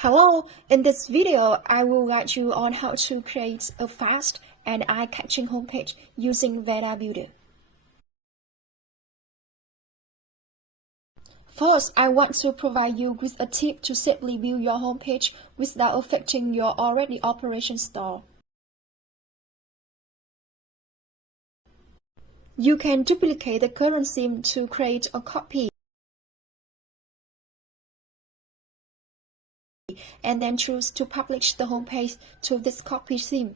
Hello, in this video, I will guide you on how to create a fast and eye-catching homepage using Veda Builder. First, I want to provide you with a tip to safely build your homepage without affecting your already operation store. You can duplicate the current theme to create a copy, and then choose to publish the homepage to this copy theme.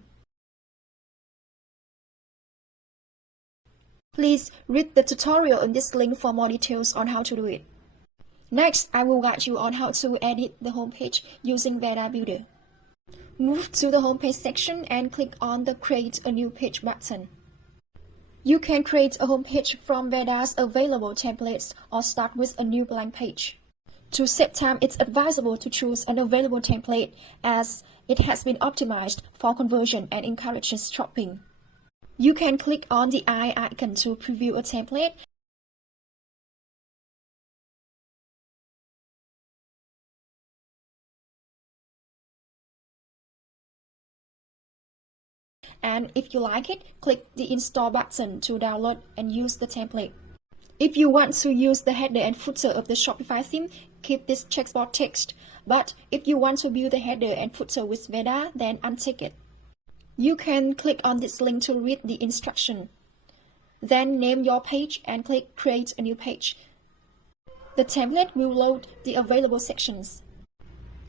Please read the tutorial in this link for more details on how to do it. Next, I will guide you on how to edit the homepage using Veda Builder. Move to the homepage section and click on the Create a New Page button. You can create a homepage from Veda's available templates or start with a new blank page. To save time, it's advisable to choose an available template as it has been optimized for conversion and encourages shopping. You can click on the eye icon to preview a template. And if you like it, click the Install button to download and use the template. If you want to use the header and footer of the Shopify theme, keep this checkbox text. But if you want to build the header and footer with Veda, then untick it. You can click on this link to read the instruction. Then name your page and click Create a New Page. The template will load the available sections.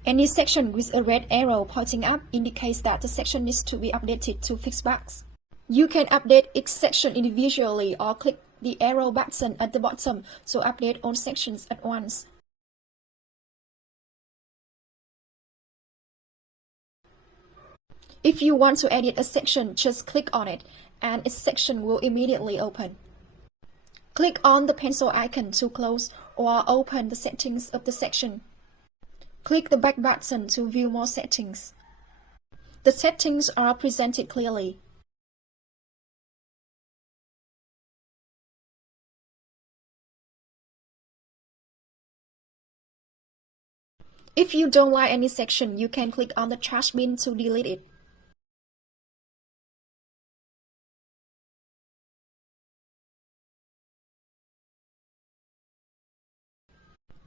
Any section with a red arrow pointing up indicates that the section needs to be updated to fix bugs. You can update each section individually or click the arrow button at the bottom to update all sections at once. If you want to edit a section, just click on it and its section will immediately open. Click on the pencil icon to close or open the settings of the section. Click the back button to view more settings. The settings are presented clearly. If you don't like any section, you can click on the trash bin to delete it.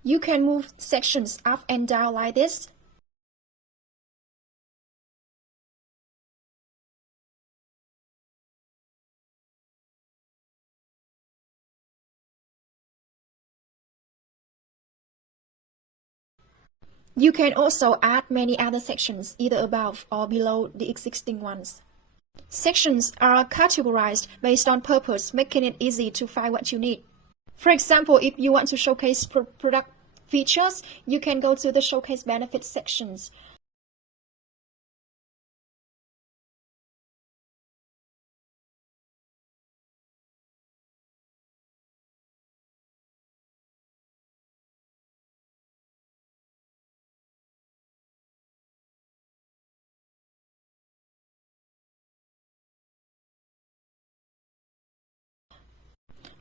You can move sections up and down like this. You can also add many other sections, either above or below the existing ones. Sections are categorized based on purpose, making it easy to find what you need. For example, if you want to showcase product features, you can go to the Showcase Benefits sections.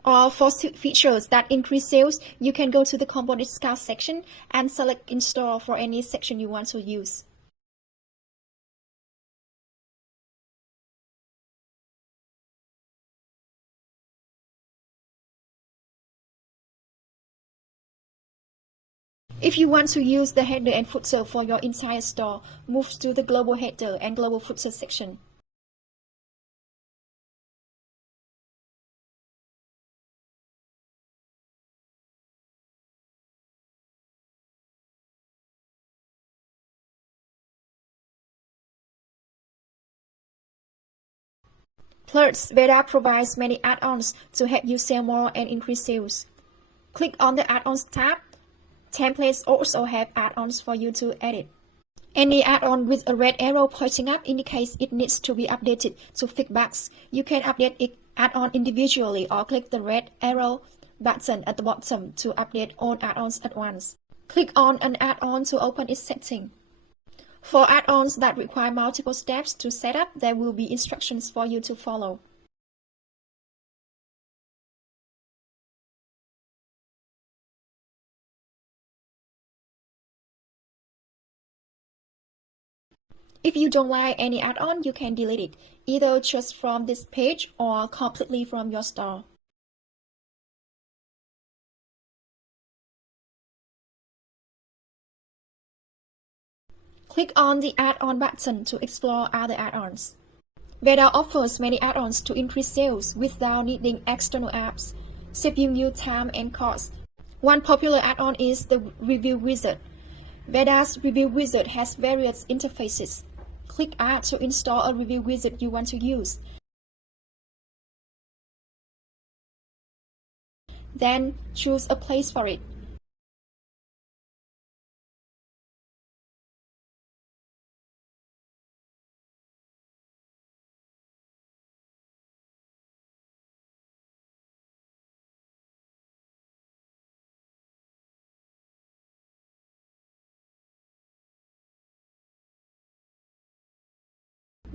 Or for features that increase sales, you can go to the Combo Discount section and select Install for any section you want to use. If you want to use the header and footer for your entire store, move to the Global Header and Global Footer section. Plus, Veda provides many add-ons to help you sell more and increase sales. Click on the Add-ons tab. Templates also have add-ons for you to edit. Any add-on with a red arrow pointing up indicates it needs to be updated to fix bugs. You can update each add-on individually or click the red arrow button at the bottom to update all add-ons at once. Click on an add-on to open its setting. For add-ons that require multiple steps to set up, there will be instructions for you to follow. If you don't like any add-on, you can delete it, either just from this page or completely from your store. Click on the add-on button to explore other add-ons. Veda offers many add-ons to increase sales without needing external apps, saving you time and cost. One popular add-on is the Review Wizard. Veda's Review Wizard has various interfaces. Click Add to install a review wizard you want to use. Then choose a place for it.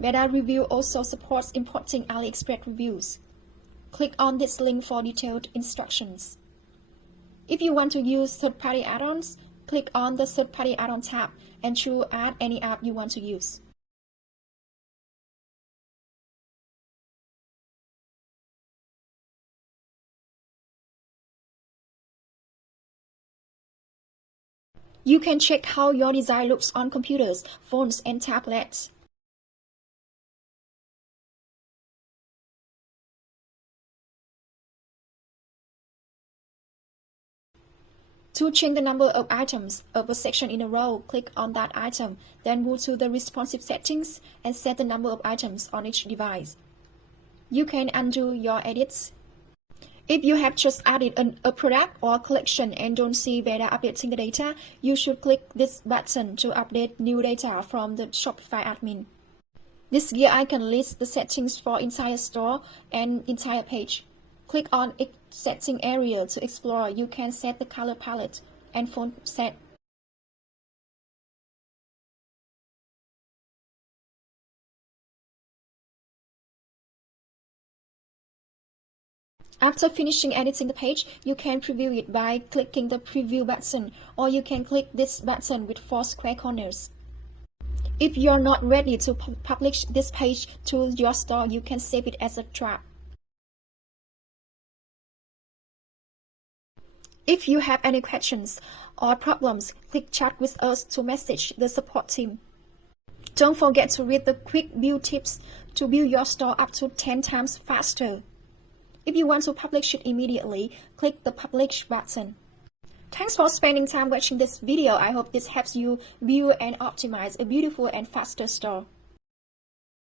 Veda Review also supports importing AliExpress reviews. Click on this link for detailed instructions. If you want to use third-party add-ons, click on the Third-party add-on tab and choose Add any app you want to use. You can check how your design looks on computers, phones, and tablets. To change the number of items of a section in a row, click on that item, then move to the responsive settings and set the number of items on each device. You can undo your edits. If you have just added a product or collection and don't see Veda updating the data, you should click this button to update new data from the Shopify admin. This gear icon lists the settings for entire store and entire page. Click on each setting area to explore. You can set the color palette and font set. After finishing editing the page, you can preview it by clicking the preview button, or you can click this button with 4 square corners. If you're not ready to publish this page to your store, you can save it as a draft. If you have any questions or problems, click chat with us to message the support team. Don't forget to read the quick build tips to build your store up to 10 times faster. If you want to publish it immediately, click the Publish button. Thanks for spending time watching this video. I hope this helps you build and optimize a beautiful and faster store.